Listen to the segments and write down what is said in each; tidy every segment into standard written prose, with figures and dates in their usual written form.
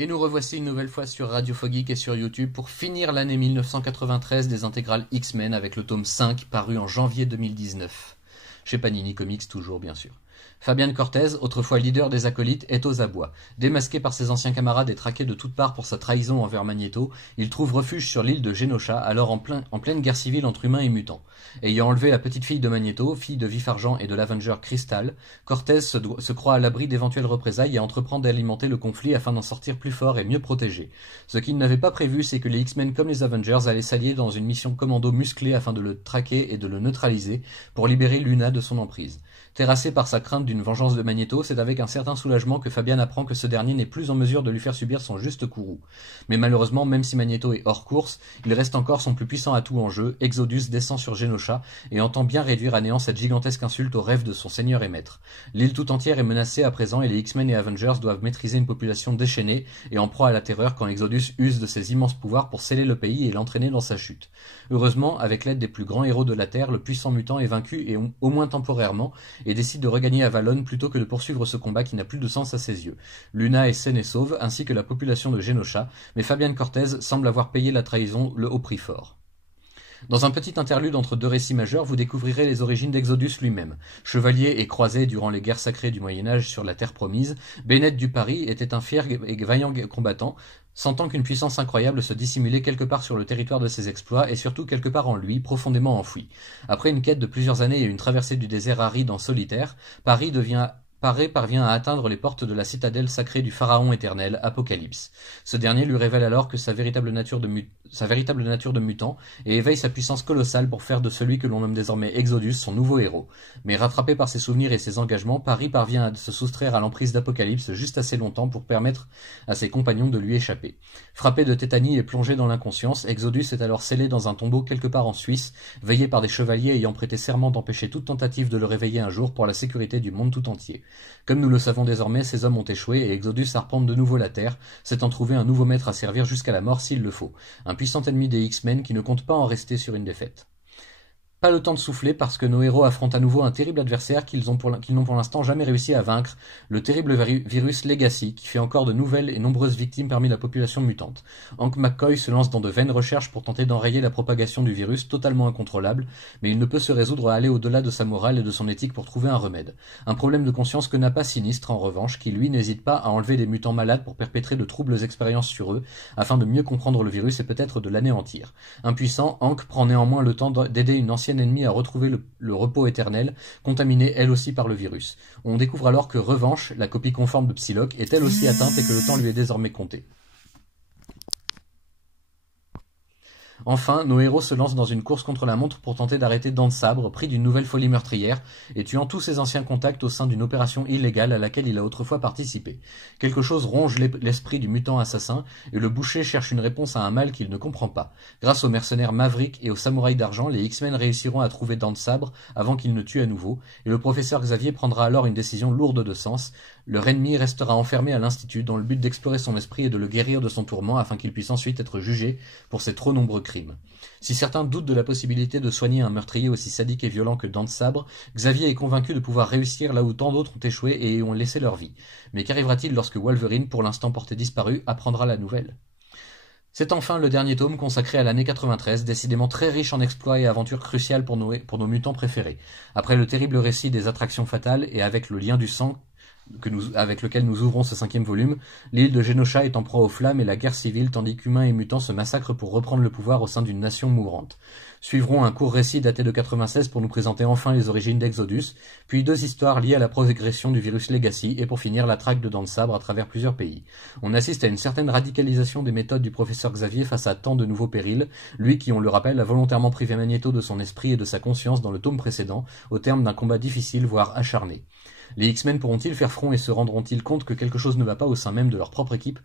Et nous revoici une nouvelle fois sur Radio Foggeek et sur YouTube pour finir l'année 1993 des intégrales X-Men avec le tome 5 paru en janvier 2019. Chez Panini Comics toujours bien sûr. Fabian Cortez, autrefois leader des acolytes, est aux abois. Démasqué par ses anciens camarades et traqué de toutes parts pour sa trahison envers Magneto, il trouve refuge sur l'île de Genosha, alors en pleine guerre civile entre humains et mutants. Ayant enlevé la petite fille de Magneto, fille de Vif Argent et de l'Avenger Crystal, Cortez se croit à l'abri d'éventuelles représailles et entreprend d'alimenter le conflit afin d'en sortir plus fort et mieux protégé. Ce qu'il n'avait pas prévu, c'est que les X-Men comme les Avengers allaient s'allier dans une mission commando musclée afin de le traquer et de le neutraliser pour libérer Luna de son emprise. Terrassé par sa crainte d'une vengeance de Magneto, c'est avec un certain soulagement que Fabian apprend que ce dernier n'est plus en mesure de lui faire subir son juste courroux. Mais malheureusement, même si Magneto est hors course, il reste encore son plus puissant atout en jeu. Exodus descend sur Genosha et entend bien réduire à néant cette gigantesque insulte au rêve de son seigneur et maître. L'île tout entière est menacée à présent et les X-Men et Avengers doivent maîtriser une population déchaînée et en proie à la terreur quand Exodus use de ses immenses pouvoirs pour sceller le pays et l'entraîner dans sa chute. Heureusement, avec l'aide des plus grands héros de la Terre, le puissant mutant est vaincu et au moins temporairement et décide de regagner Avalon plutôt que de poursuivre ce combat qui n'a plus de sens à ses yeux. Luna est saine et sauve, ainsi que la population de Genosha, mais Fabian Cortez semble avoir payé la trahison au prix fort. Dans un petit interlude entre deux récits majeurs, vous découvrirez les origines d'Exodus lui-même. Chevalier et croisé durant les guerres sacrées du Moyen-Âge sur la Terre Promise, Bennett du Paris était un fier et vaillant combattant, sentant qu'une puissance incroyable se dissimulait quelque part sur le territoire de ses exploits et surtout quelque part en lui, profondément enfoui. Après une quête de plusieurs années et une traversée du désert aride en solitaire, Paré parvient à atteindre les portes de la citadelle sacrée du pharaon éternel, Apocalypse. Ce dernier lui révèle alors que sa véritable nature de mutant et éveille sa puissance colossale pour faire de celui que l'on nomme désormais Exodus son nouveau héros. Mais rattrapé par ses souvenirs et ses engagements, Parry parvient à se soustraire à l'emprise d'Apocalypse juste assez longtemps pour permettre à ses compagnons de lui échapper. Frappé de tétanie et plongé dans l'inconscience, Exodus est alors scellé dans un tombeau quelque part en Suisse, veillé par des chevaliers ayant prêté serment d'empêcher toute tentative de le réveiller un jour pour la sécurité du monde tout entier. Comme nous le savons désormais, ces hommes ont échoué et Exodus arpente de nouveau la Terre, s'étant trouvé un nouveau maître à servir jusqu'à la mort s'il le faut. Un puissant ennemi des X-Men qui ne compte pas en rester sur une défaite. Pas le temps de souffler parce que nos héros affrontent à nouveau un terrible adversaire qu'ils n'ont pour l'instant jamais réussi à vaincre, le terrible virus Legacy, qui fait encore de nouvelles et nombreuses victimes parmi la population mutante. Hank McCoy se lance dans de vaines recherches pour tenter d'enrayer la propagation du virus totalement incontrôlable, mais il ne peut se résoudre à aller au-delà de sa morale et de son éthique pour trouver un remède. Un problème de conscience que n'a pas Sinistre, en revanche, qui lui n'hésite pas à enlever des mutants malades pour perpétrer de troubles expériences sur eux, afin de mieux comprendre le virus et peut-être de l'anéantir. Impuissant, Hank prend néanmoins le temps d'aider une ancienne ennemie à retrouver le repos éternel, contaminée elle aussi par le virus. On découvre alors que Revanche, la copie conforme de Psylocke, est elle aussi atteinte et que le temps lui est désormais compté. Enfin, nos héros se lancent dans une course contre la montre pour tenter d'arrêter Dent de Sabre, pris d'une nouvelle folie meurtrière, et tuant tous ses anciens contacts au sein d'une opération illégale à laquelle il a autrefois participé. Quelque chose ronge l'esprit du mutant assassin, et le boucher cherche une réponse à un mal qu'il ne comprend pas. Grâce aux mercenaires Maverick et aux samouraïs d'argent, les X-Men réussiront à trouver Dent de Sabre avant qu'il ne tue à nouveau, et le professeur Xavier prendra alors une décision lourde de sens. Leur ennemi restera enfermé à l'Institut dans le but d'explorer son esprit et de le guérir de son tourment afin qu'il puisse ensuite être jugé pour ses trop nombreux crimes. Si certains doutent de la possibilité de soigner un meurtrier aussi sadique et violent que Dent de Sabre, Xavier est convaincu de pouvoir réussir là où tant d'autres ont échoué et ont laissé leur vie. Mais qu'arrivera-t-il lorsque Wolverine, pour l'instant porté disparu, apprendra la nouvelle ? C'est enfin le dernier tome consacré à l'année 93, décidément très riche en exploits et aventures cruciales pour nos mutants préférés. Après le terrible récit des attractions fatales et avec le lien du sang avec lequel nous ouvrons ce 5e volume, l'île de Genosha est en proie aux flammes et la guerre civile tandis qu'humains et mutants se massacrent pour reprendre le pouvoir au sein d'une nation mourante. Suivront un court récit daté de 96 pour nous présenter enfin les origines d'Exodus, puis 2 histoires liées à la progression du virus Legacy et pour finir la traque de Dent de Sabre à travers plusieurs pays. On assiste à une certaine radicalisation des méthodes du professeur Xavier face à tant de nouveaux périls, lui qui, on le rappelle, a volontairement privé Magneto de son esprit et de sa conscience dans le tome précédent, au terme d'un combat difficile voire acharné. Les X-Men pourront-ils faire front et se rendront-ils compte que quelque chose ne va pas au sein même de leur propre équipe?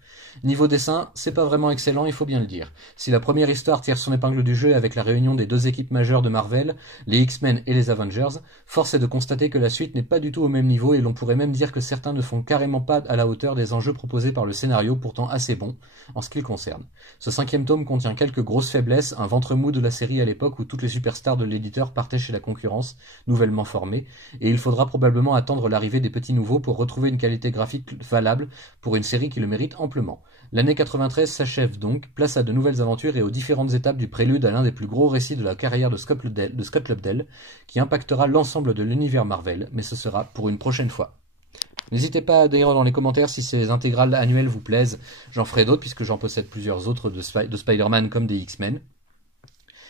Niveau dessin, c'est pas vraiment excellent, il faut bien le dire. Si la première histoire tire son épingle du jeu avec la réunion des 2 équipes majeures de Marvel, les X-Men et les Avengers, force est de constater que la suite n'est pas du tout au même niveau et l'on pourrait même dire que certains ne font carrément pas à la hauteur des enjeux proposés par le scénario pourtant assez bon, en ce qui le concerne. Ce 5e tome contient quelques grosses faiblesses, un ventre mou de la série à l'époque où toutes les superstars de l'éditeur partaient chez la concurrence, nouvellement formée, et il faudra probablement attendre l'arrivée des petits nouveaux pour retrouver une qualité graphique valable pour une série qui le mérite amplement. L'année 93 s'achève donc, place à de nouvelles aventures et aux différentes étapes du prélude à l'un des plus gros récits de la carrière de Scott Lobdell, qui impactera l'ensemble de l'univers Marvel, mais ce sera pour une prochaine fois. N'hésitez pas à dire dans les commentaires si ces intégrales annuelles vous plaisent. J'en ferai d'autres puisque j'en possède plusieurs autres de Spider-Man comme des X-Men.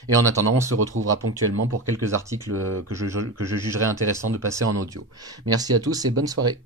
Et en attendant, on se retrouvera ponctuellement pour quelques articles que je jugerai intéressant de passer en audio. Merci à tous et bonne soirée.